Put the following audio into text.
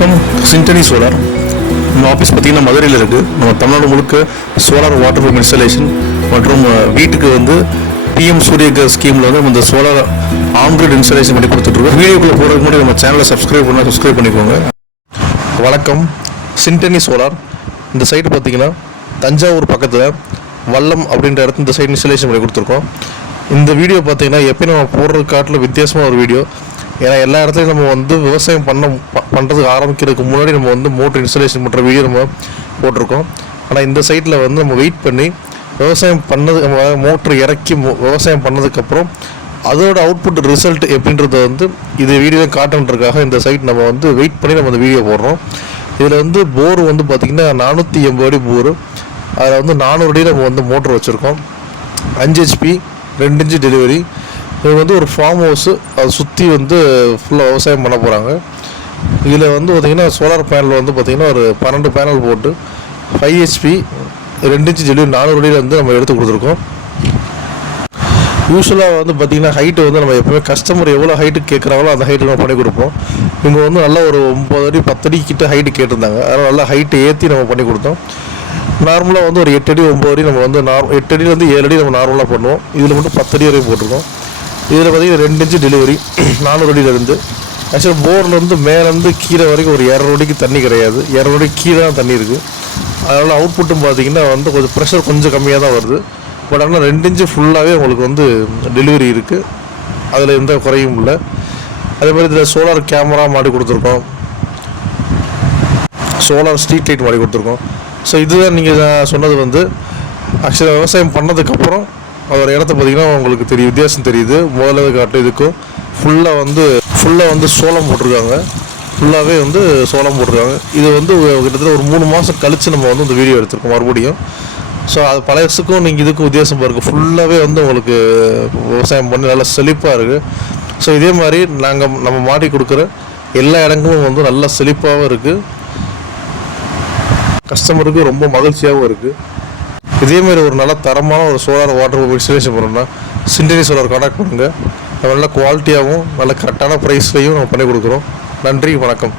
வணக்கம். சிண்டனி சோலார் நம்ம ஆஃபீஸ் பார்த்திங்கன்னா மதுரையில் இருக்குது. நம்ம தமிழ்நாடு முழுக்க சோலார் வாட்டர் பம்ப் இன்ஸ்டாலேஷன் மற்றும் வீட்டுக்கு வந்து பிஎம் சூரியகர் ஸ்கீமில் வந்து நம்ம இந்த சோலார் ஆன்கிரிட் இன்ஸ்டாலேஷன் பண்ணி கொடுத்துட்ருக்கோம். வீடியோக்குள்ளே போகிறதுக்கு முன்னாடி நம்ம சேனலை சப்ஸ்கிரைப் பண்ணிக்கோங்க. வணக்கம். சிண்டனி சோலார் இந்த சைட்டு பார்த்திங்கன்னா தஞ்சாவூர் பக்கத்தில் வல்லம் அப்படின்ற இடத்துல இந்த சைட் இன்ஸ்டாலேஷன் பண்ணி கொடுத்துருக்கோம். இந்த வீடியோ பார்த்திங்கன்னா எப்பயும் நம்ம போடுற காட்டில் வித்தியாசமாக ஒரு வீடியோ. ஏன்னா எல்லா இடத்துலையும் நம்ம வந்து விவசாயம் பண்ணுறதுக்கு ஆரம்பிக்கிறதுக்கு முன்னாடி நம்ம வந்து மோட்டர் இன்ஸ்டாலேஷன் பண்ணுற வீடியோ நம்ம போட்டிருக்கோம். ஆனால் இந்த சைட்டில் வந்து நம்ம வெயிட் பண்ணி விவசாயம் நம்ம மோட்ரு இறக்கி விவசாயம் பண்ணதுக்கப்புறம் அதோட அவுட்புட் ரிசல்ட் எப்படின்றத வந்து இது வீடியோ காட்டுன்றதுக்காக இந்த சைட் நம்ம வந்து வெயிட் பண்ணி நம்ம இந்த வீடியோ போடுறோம். இதில் வந்து போர் வந்து பார்த்திங்கன்னா 480 அடி போர். அதில் வந்து 400 அடி நம்ம வந்து மோட்ரு வச்சுருக்கோம். 5 HP 2 இன்ச்சு டெலிவரி. இது வந்து ஒரு ஃபார்ம் ஹவுஸு, அதை சுற்றி வந்து ஃபுல்லாக விவசாயம் பண்ண போகிறாங்க. இதில் வந்து பார்த்திங்கன்னா சோலார் பேனல் வந்து பார்த்திங்கன்னா ஒரு 12 பேனல் போட்டு 5 HP 2 இன்ச்சு டெலிவரி 400 அடியில் வந்து நம்ம எடுத்து கொடுத்துருக்கோம். யூஸ்வலாக வந்து பார்த்திங்கன்னா ஹைட்டு வந்து நம்ம எப்போவுமே கஸ்டமர் எவ்வளோ ஹைட்டு கேட்குறாங்களோ அந்த ஹைட்டு நம்ம பண்ணி கொடுப்போம். இவங்க வந்து நல்லா ஒரு 9 அடி 10 அடி கிட்ட ஹைட்டு கேட்டிருந்தாங்க. அதனால் நல்லா ஹைட்டு ஏற்றி நம்ம பண்ணி கொடுத்தோம். நார்மலாக வந்து ஒரு 8 அடி 9 அடி நம்ம வந்து 8 அடியிலேருந்து 7 அடி நம்ம நார்மலாக பண்ணுவோம். இதில் மட்டும் 10 அடி வரையும் போட்டிருக்கோம். இதில் பார்த்திங்கன்னா 2 இன்ச்சு டெலிவரி 400 அடியிலேருந்து. ஆக்சுவலாக போர்லேருந்து மேலேருந்து கீழே வரைக்கும் ஒரு 200 அடிக்கு தண்ணி கிடையாது. 200 அடிக்கு கீழே தான் தண்ணி இருக்குது. அதனால் அவுட்புட்டும் பார்த்திங்கன்னா வந்து கொஞ்சம் ப்ரெஷர் கொஞ்சம் கம்மியாக தான் வருது. பட் ஆனால் 2 இன்ச்சு ஃபுல்லாகவே உங்களுக்கு வந்து டெலிவரி இருக்குது. அதில் எந்த குறையும் இல்லை. அதே மாதிரி இதில் சோலார் கேமரா மாட்டி கொடுத்துருக்கோம். சோலார் ஸ்ட்ரீட் லைட் மாட்டி கொடுத்துருக்கோம். ஸோ இதுதான் நீங்கள் சொன்னது வந்து ஆக்சுவலாக விவசாயம் பண்ணதுக்கப்புறம் அதோட இடத்த பார்த்திங்கன்னா உங்களுக்கு தெரியும், வித்தியாசம் தெரியுது. முதல்ல காட்டு இதுக்கும் ஃபுல்லாக வந்து சோளம் போட்டிருக்காங்க. ஃபுல்லாகவே வந்து சோளம் போட்டிருக்காங்க. இது வந்து கிட்டத்தட்ட ஒரு 3 மாதம் கழித்து நம்ம வந்து இந்த வீடியோ எடுத்திருக்கோம் மறுபடியும். ஸோ அது பழையசுக்கும் நீங்கள் இதுக்கும் வித்தியாசம் பாருங்கள். ஃபுல்லாகவே வந்து உங்களுக்கு விவசாயம் பண்ணி நல்லா செழிப்பாக இருக்குது. ஸோ இதே மாதிரி நம்ம மாட்டி கொடுக்குற எல்லா இடங்களும் வந்து நல்லா செழிப்பாகவும் இருக்குது. கஸ்டமருக்கு ரொம்ப மகிழ்ச்சியாகவும் இருக்குது. இதேமாதிரி ஒரு நல்ல தரமான ஒரு சோலார் வாட்டர் பம்ப் இன்ஸ்டாலேஷன் பண்ணணும்னா சிண்டனி சோலார் கான்டாக்ட் பண்ணுங்கள். நல்ல குவாலிட்டியாகவும் நல்ல கரெக்டான ப்ரைஸ்லையும் நம்ம பண்ணி கொடுக்குறோம். நன்றி, வணக்கம்.